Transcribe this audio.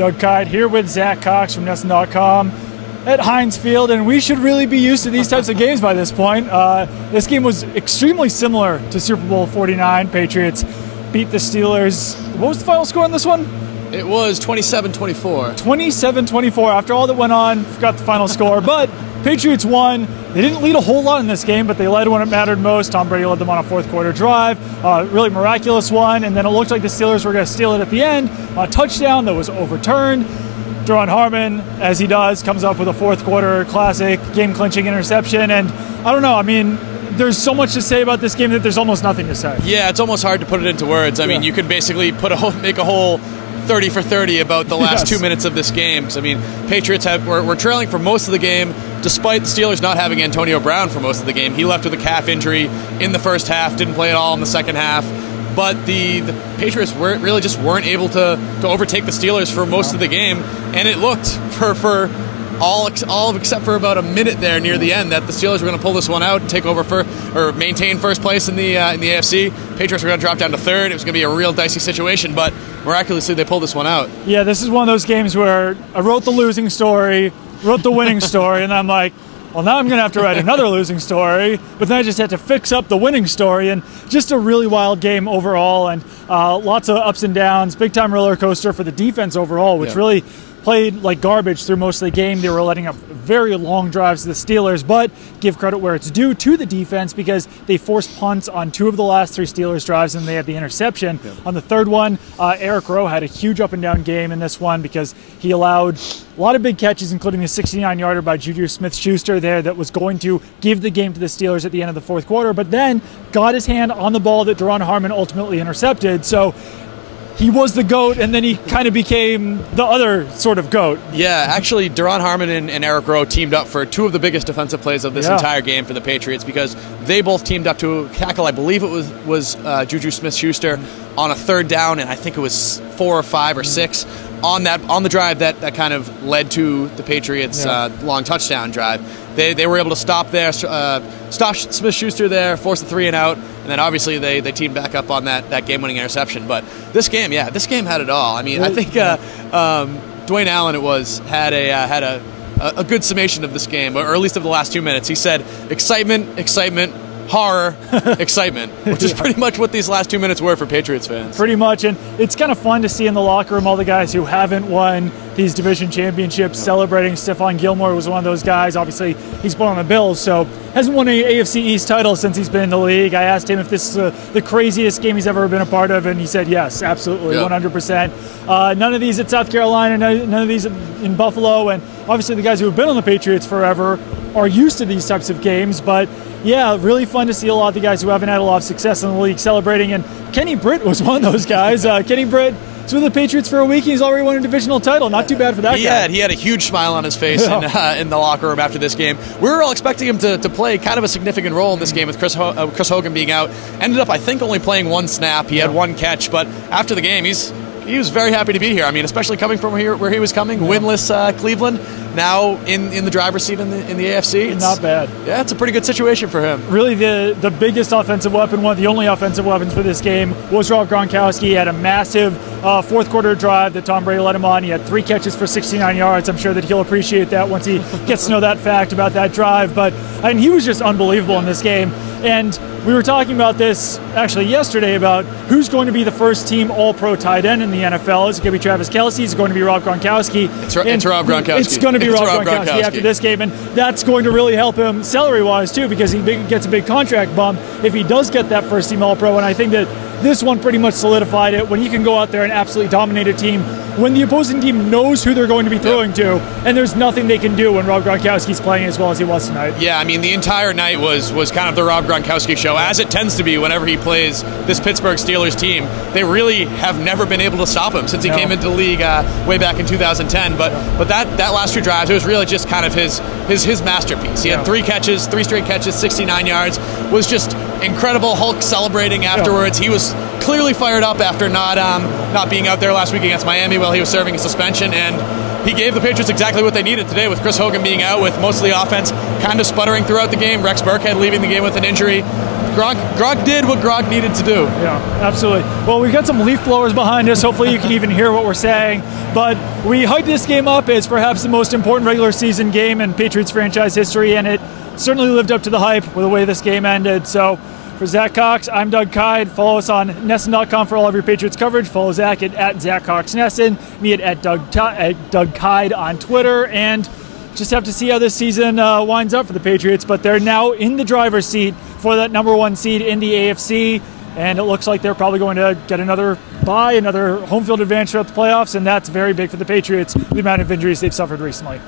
Doug Kite here with Zach Cox from NESN.com at Heinz Field, and we should really be used to these types of games by this point. This game was extremely similar to Super Bowl 49. Patriots beat the Steelers. What was the final score on this one? It was 27-24. 27-24. After all that went on, forgot the final score, but Patriots won. They didn't lead a whole lot in this game, but they led when it mattered most. Tom Brady led them on a fourth quarter drive. Really miraculous one, and then it looked like the Steelers were going to steal it at the end. A touchdown that was overturned. Duron Harmon, as he does, comes up with a fourth quarter classic game-clinching interception, and I don't know, I mean, there's so much to say about this game that there's almost nothing to say. Yeah, it's almost hard to put it into words. I mean, you can basically make a whole 30 for 30 about the last 2 minutes of this game. I mean, Patriots were trailing for most of the game, despite the Steelers not having Antonio Brown for most of the game. He left with a calf injury in the first half, didn't play at all in the second half. But the Patriots weren't able to overtake the Steelers for most of the game, and it looked for all except for about a minute there near the end that the Steelers were going to pull this one out and take over or maintain first place in the AFC. Patriots were going to drop down to third. It was going to be a real dicey situation, but miraculously they pulled this one out. Yeah, this is one of those games where I wrote the losing story, wrote the winning story, and I'm like, well, now I'm going to have to write another losing story, but then I just had to fix up the winning story, and just a really wild game overall, and lots of ups and downs, big-time roller coaster for the defense overall, which really played like garbage through most of the game. They were letting up very long drives to the Steelers, but give credit where it's due to the defense because they forced punts on 2 of the last 3 Steelers drives, and they had the interception on the third one. Eric Rowe had a huge up and down game in this one because he allowed a lot of big catches, including a 69-yarder by Juju Smith-Schuster there that was going to give the game to the Steelers at the end of the fourth quarter, but then got his hand on the ball that Duron Harmon ultimately intercepted. So he was the GOAT, and then he kind of became the other sort of GOAT. Yeah, actually, Duron Harmon and Eric Rowe teamed up for 2 of the biggest defensive plays of this entire game for the Patriots because they both teamed up to tackle, I believe it was Juju Smith-Schuster on a third down, and I think it was 4 or 5 or 6 on the drive that kind of led to the Patriots' long touchdown drive. They were able to stop Smith-Schuster there, force the 3 and out, and then obviously they teamed back up on that game-winning interception. But this game had it all. I mean, I think Dwayne Allen had a good summation of this game, or at least of the last 2 minutes. He said, excitement, horror, excitement, which is pretty much what these last 2 minutes were for Patriots fans. Pretty much, and it's kind of fun to see in the locker room all the guys who haven't won these division championships celebrating. Stephon Gilmore was one of those guys. Obviously, he's put on the Bills, so hasn't won an AFC East title since he's been in the league. I asked him if this is the craziest game he's ever been a part of, and he said yes, absolutely, 100%. None of these at South Carolina, none of these in Buffalo, and obviously the guys who have been on the Patriots forever are used to these types of games, but yeah, really fun to see a lot of the guys who haven't had a lot of success in the league celebrating, and Kenny Britt was one of those guys. Kenny Britt was with the Patriots for a week. He's already won a divisional title. Not too bad for that guy. He had a huge smile on his face in the locker room after this game. We were all expecting him to play kind of a significant role in this game with Chris Hogan being out. Ended up, I think, only playing 1 snap. He had 1 catch, but after the game, he was very happy to be here. I mean, especially coming from where he was coming, winless Cleveland, now in the driver's seat in the AFC. It's not bad. Yeah, it's a pretty good situation for him. Really, the biggest offensive weapon, one of the only offensive weapons for this game, was Rob Gronkowski. He had a massive fourth quarter drive that Tom Brady led him on. He had 3 catches for 69 yards. I'm sure that he'll appreciate that once he gets to know that fact about that drive. But he was just unbelievable in this game. And we were talking about this actually yesterday about who's going to be the first team All-Pro tight end in the NFL. Is it going to be Travis Kelce? Is it going to be Rob Gronkowski? It's Rob Gronkowski. It's going to be Rob Gronkowski after this game, and that's going to really help him salary-wise too, because he gets a big contract bump if he does get that first team All-Pro. And I think that this one pretty much solidified it. When you can go out there and absolutely dominate a team, when the opposing team knows who they're going to be throwing to, and there's nothing they can do when Rob Gronkowski's playing as well as he was tonight. Yeah, I mean, the entire night was kind of the Rob Gronkowski show, as it tends to be whenever he plays this Pittsburgh Steelers team. They really have never been able to stop him since he came into the league way back in 2010. But that last 2 drives, it was really just kind of his masterpiece. He had 3 straight catches, 69 yards. Was just incredible. Hulk celebrating afterwards. He was clearly fired up after not being out there last week against Miami while he was serving a suspension, and he gave the Patriots exactly what they needed today, with Chris Hogan being out, with most of the offense kind of sputtering throughout the game. Rex Burkhead leaving the game with an injury. Gronk did what Gronk needed to do. Yeah, absolutely. Well, we've got some leaf blowers behind us. Hopefully you can even hear what we're saying. But we hyped this game up as perhaps the most important regular season game in Patriots franchise history, and it certainly lived up to the hype with the way this game ended. So for Zach Cox, I'm Doug Kyde. Follow us on Nesson.com for all of your Patriots coverage. Follow Zach at Zach Cox Nesson, me at Doug Kyde on Twitter, and just have to see how this season winds up for the Patriots. But they're now in the driver's seat for that number 1 seed in the AFC, and it looks like they're probably going to get another bye, another home field advantage throughout the playoffs, and that's very big for the Patriots, the amount of injuries they've suffered recently.